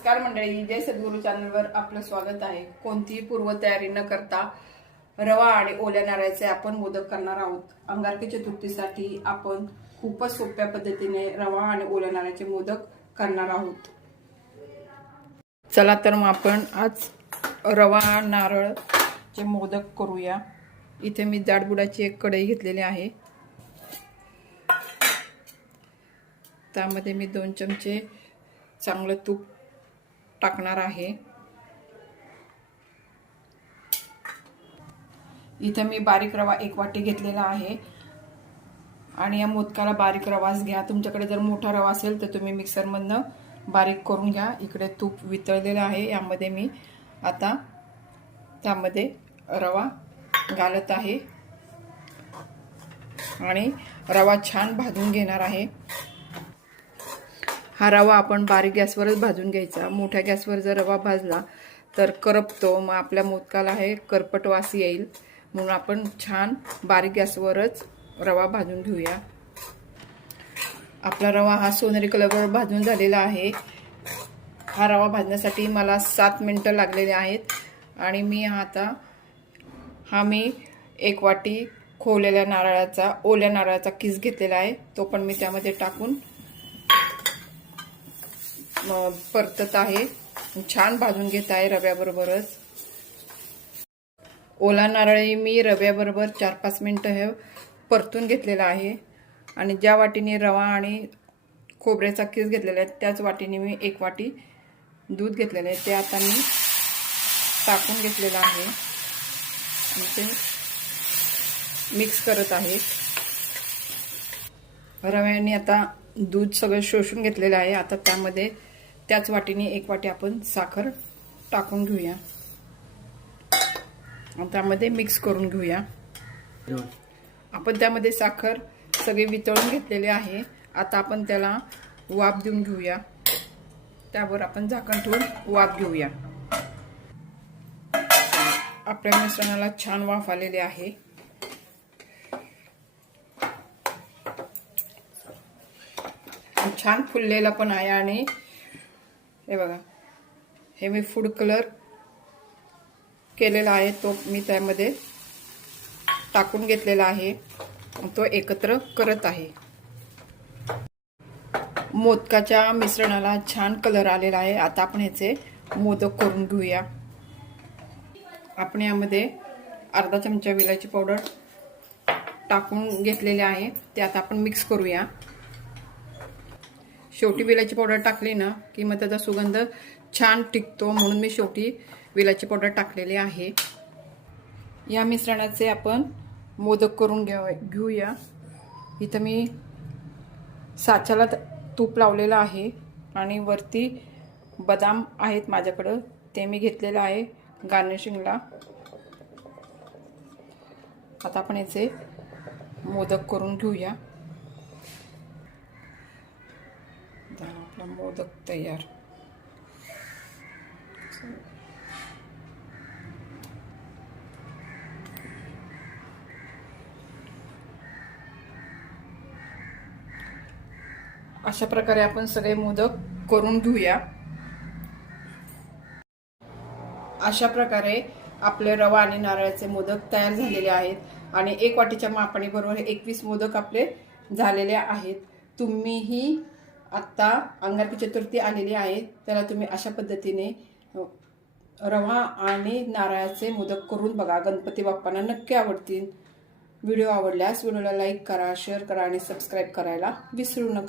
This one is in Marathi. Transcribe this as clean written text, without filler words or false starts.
नमस्कार मंडळी, जय सद्गुरू चॅनलवर आपलं स्वागत आहे। कोणतीही पूर्वतयारी न करता रवा आणि ओल्या नारळाचे आपण मोदक करणार आहोत। अंगारकी चतुर्थीसाठी आपण खूपच सोप्या पद्धतीने रवा आणि ओल्या नारळाचे मोदक करणार आहोत। चला तर मग आपण आज रवा नारळाचे मोदक करूया। इथे मी जाडबुडाची एक कढई घेतलेली आहे। त्यामध्ये मी 2 चमचे चांगलं तूप टाकणार आहे। इथे मी बारीक रवा 1 वाटी घेतलेला आहे आणि या मोदकाला बारीक रवाच घ्या। तुमच्याकडे जर मोठा रवा असेल तर तुम्ही मिक्सर मधनं बारीक करून घ्या। इकडे तूप वितळलेलं आहे, यामध्ये मी आता त्यामध्ये रवा घालत आहे आणि रवा छान भाजून घेणार आहे। हा रवा आपण बारीक गॅसवरच भाजून घ्यायचा। मोठ्या गॅसवर जर रवा भाजला तर करपतो, मग आपल्या मोदकाला हे करपट वास येईल, म्हणून आपण छान बारीक गॅसवरच रवा भाजून घेऊया। आपला रवा हा सोनेरी कलरवर भाजून झालेला आहे। हा रवा भाजण्यासाठी मला 7 मिनिटं लागलेले आहेत आणि मी आता मी 1 वाटी खोवलेल्या नारळाचा ओल्या नारळाचा किस घेतलेला आहे, तो पण मी त्यामध्ये टाकून परतत आहे। छान भाजून घेत आहे रव्याबरोबरच। ओला नारळ मी रव्याबरोबर 4-5 मिनिटं हे परतून घेतलेला आहे आणि ज्या वाटीने रवा आणि खोबऱ्याचा किस घेतलेला आहे त्याच वाटीने मी 1 वाटी दूध घेतलेले आहे, ते आता मी टाकून घेतलेलं आहे आणि ते मिक्स करत आहे। रव्याने आता दूध सगळं शोषून घेतलेलं आहे। आता त्यामध्ये त्याच वाटीने 1 वाटी आपण साखर टाकून घेऊया आणि त्यामध्ये मिक्स करून घेऊया। आपण त्यामध्ये साखर सगळे वितळून घेतलेले आहे। आता आपण त्याला वाफ देऊन घेऊया। त्यावर आपण झाकण ठेवून वाफ घेऊया। आपल्या मिश्रणाला छान वाफ आलेली आहे। छान फुललेला पण आहे आणि हे बघा, हे मी फूड कलर केलेला आहे, तो मी त्यामध्ये टाकून घेतलेला आहे, तो एकत्र करत आहे। मोदकाच्या मिश्रणाला छान कलर आलेला आहे। आता आपण ह्याचे मोदक करून घेऊया। आपण यामध्ये अर्धा चमचा विलायची पावडर टाकून घेतलेले आहे, ते आता आपण मिक्स करूया। शेवटी विलायची पावडर टाकली ना की मग त्याचा सुगंध छान टिकतो, म्हणून मी शेवटी विलायची पावडर टाकलेली आहे। या मिश्रणाचे आपण मोदक करून घेऊया। इथं मी साच्याला तूप लावलेलं आहे आणि वरती बदाम आहेत माझ्याकडं, ते मी घेतलेलं आहे गार्निशिंगला। आता आपण याचे मोदक करून घेऊया। आपला मोदक तयार। अशा प्रकारे आपण सगळे मोदक करून घेऊया। अशा प्रकारे आपले रवा आणि नारळाचे मोदक तयार झालेले आहेत आणि 1 वाटीच्या मापाने बरोबर 21 मोदक आपले झालेले आहेत। तुम्हीही आता अंगारकी चतुर्थी आलेली आहे, त्याला तुम्ही अशा पद्धतीने रवा आणि नारळाचे मोदक करून बघा। गणपती बाप्पांना नक्की आवडतील। व्हिडिओ आवडल्यास व्हिडिओला लाईक करा, शेअर करा आणि सबस्क्राईब करायला विसरू नका।